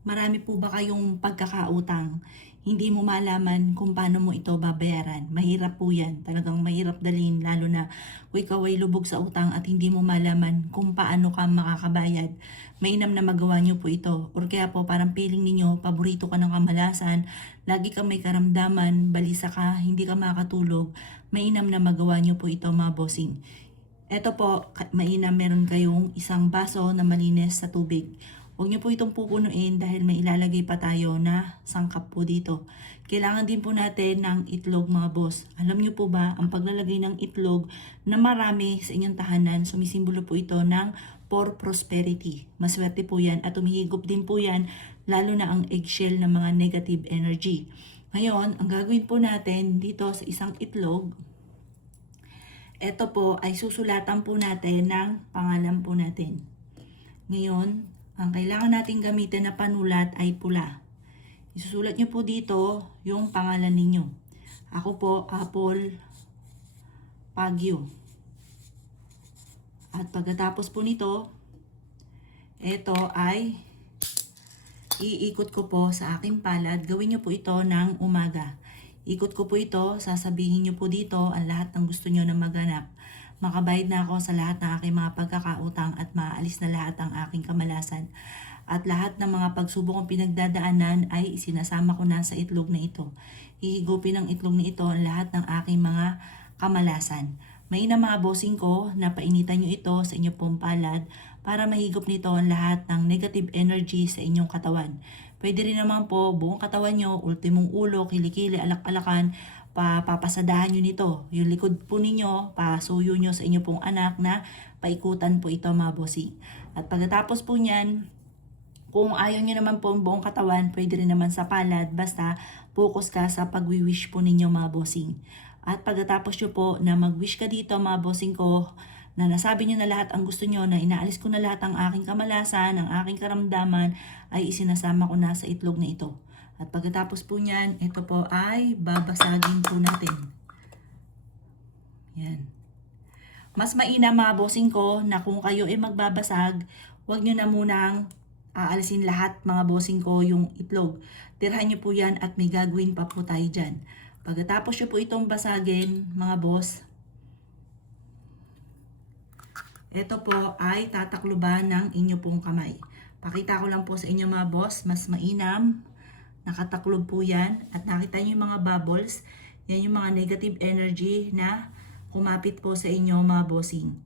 Marami po ba kayong pagkakautang? Hindi mo malaman kung paano mo ito babayaran. Mahirap po yan. Talagang mahirap dalhin lalo na kung ikaw ay lubog sa utang at hindi mo malaman kung paano ka makakabayad. Mainam na magawa nyo po ito. Or kaya po parang feeling ninyo, paborito ka ng kamalasan, lagi kang may karamdaman, balisa ka, hindi ka makatulog. Mainam na magawa nyo po ito mga bossing. Eto po, mainam meron kayong isang baso na malinis sa tubig. Huwag niyo po itong pupunuin dahil may ilalagay pa tayo na sangkap po dito. Kailangan din po natin ng itlog mga boss. Alam niyo po ba, ang paglalagay ng itlog na marami sa inyong tahanan, sumisimbolo po ito ng for prosperity. Maswerte po yan at umihigop din po yan lalo na ang eggshell ng mga negative energy. Ngayon, ang gagawin po natin dito sa isang itlog, ito po ay susulatan po natin ng pangalan po natin. Ngayon, ang kailangan natin gamitin na panulat ay pula. Isusulat nyo po dito yung pangalan ninyo. Ako po, Apple Pagyo. At pagkatapos po nito, ito ay iikot ko po sa aking palad. Gawin nyo po ito ng umaga. Ikot ko po ito, sasabihin nyo po dito ang lahat ng gusto nyo na maganap. Makabayad na ako sa lahat ng aking mga pagkakautang at maalis na lahat ang aking kamalasan. At lahat ng mga pagsubok kong pinagdadaanan ay isinasama ko na sa itlog na ito. Hihigupin ng itlog na ito ang lahat ng aking mga kamalasan. May na mga bossing ko na painitan nyo ito sa inyong pong palad para mahigop nito ang lahat ng negative energy sa inyong katawan. Pwede rin naman po buong katawan nyo, ultimong ulo, kilikili, alak-alakan, papasadahan nyo nito. Yung likod po ninyo, pasuyo nyo sa inyo pong anak na paikutan po ito mga bossing. At pagkatapos po nyan, kung ayaw nyo naman po ang buong katawan, pwede rin naman sa palad, basta focus ka sa pag-wish po ninyo mga bossing. At pagkatapos nyo po na mag-wish ka dito mga bossing ko, na nasabi nyo na lahat ang gusto nyo, na inaalis ko na lahat ang aking kamalasan, ang aking karamdaman, ay isinasama ko na sa itlog na ito. At pagkatapos po nyan, ito po ay babasagin po natin. Yan. Mas mainam mga bossing ko na kung kayo ay magbabasag, huwag nyo na munang aalisin lahat mga bossing ko yung itlog. Tirhan nyo po yan at may gagawin pa po tayo dyan. Pagkatapos nyo po itong basagin mga boss, ito po ay tatakluban ng inyo pong kamay. Pakita ko lang po sa inyo mga boss, mas mainam. Nakataklob po yan. At nakita nyo yung mga bubbles. Yan yung mga negative energy na kumapit po sa inyo mga bossing.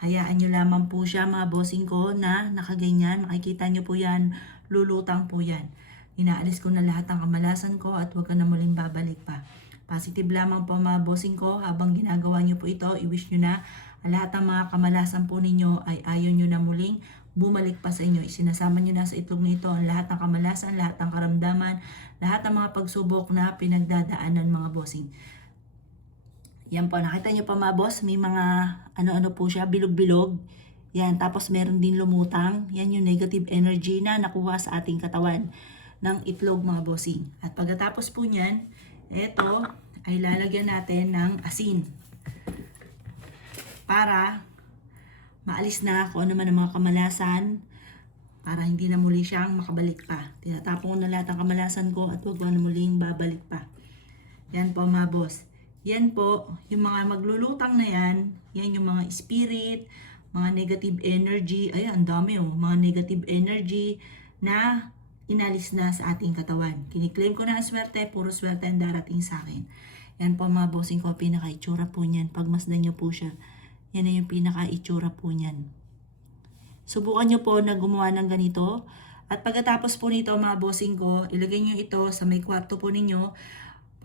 Hayaan nyo lamang po siya mga bossing ko na nakaganyan. Makikita nyo po yan, lulutang po yan. Inaalis ko na lahat ng kamalasan ko at huwag ka na muling babalik pa. Positive lamang po mga bossing ko, habang ginagawa nyo po ito, i-wish nyo na lahat ng mga kamalasan po ninyo ay ayaw nyo na muling bumalik pa sa inyo. Isinasama nyo na sa itlog nito ang lahat ng kamalasan, lahat ng karamdaman, lahat ng mga pagsubok na pinagdadaanan mga bossing. Yan po, nakita nyo pa mga boss, may mga ano-ano po siya, bilog-bilog. Yan, tapos meron din lumutang. Yan yung negative energy na nakuha sa ating katawan ng itlog mga bossing. At pagkatapos po nyan, ito ay lalagyan natin ng asin para maalis na kung ano man ang mga kamalasan, para hindi na muli siyang makabalik pa. Tinatapon ko na lahat ng kamalasan ko at huwag ko na muling babalik pa. Yan po mga boss. Yan po, yung mga maglulutang na yan, yan yung mga spirit, mga negative energy, ay ang dami oh, mga negative energy na inalis na sa ating katawan. Kiniklaim ko na ang swerte, puro swerte ang darating sa akin. Yan po mga bossing ko, pinaka-itsura po niyan. Pagmasdan nyo po siya, yan na yung pinaka-itsura po niyan. Subukan nyo po na gumawa ng ganito. At pagkatapos po nito mga bossing ko, ilagay nyo ito sa may kwarto po ninyo.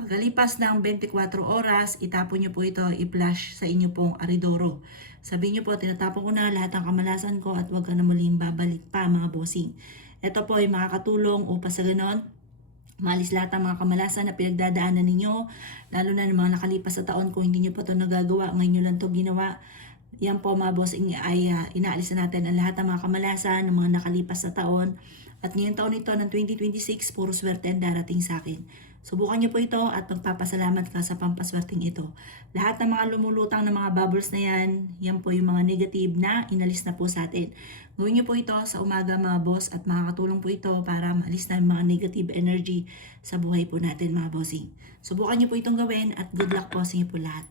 Pagkalipas ng 24 oras, itapon nyo po ito, i-flush sa inyo pong aridoro. Sabihin nyo po, tinatapon ko na lahat ng kamalasan ko at huwag ka na muling babalik pa mga bossing. Ito po ay makakatulong upang sa ganon, maalis lahat ng mga kamalasan na pinagdadaanan ninyo, lalo na ng mga nakalipas sa taon. Kung hindi nyo pa ito nagagawa, ngayon nyo lang ito ginawa. Yan po mga bossing ay inaalis na natin ang lahat ng mga kamalasan ng mga nakalipas sa taon. At ngayong taon ito ng 2026, puro swerte ang darating sa akin. Subukan niyo po ito at magpapasalamat ka sa pampaswerteng ito. Lahat ng mga lumulutang na mga bubbles na yan po yung mga negative na inalis na po sa atin. Gawin niyo po ito sa umaga mga boss at makakatulong po ito para maalis na yung mga negative energy sa buhay po natin mga bossing. Subukan niyo po itong gawin at good luck po sa inyo po lahat.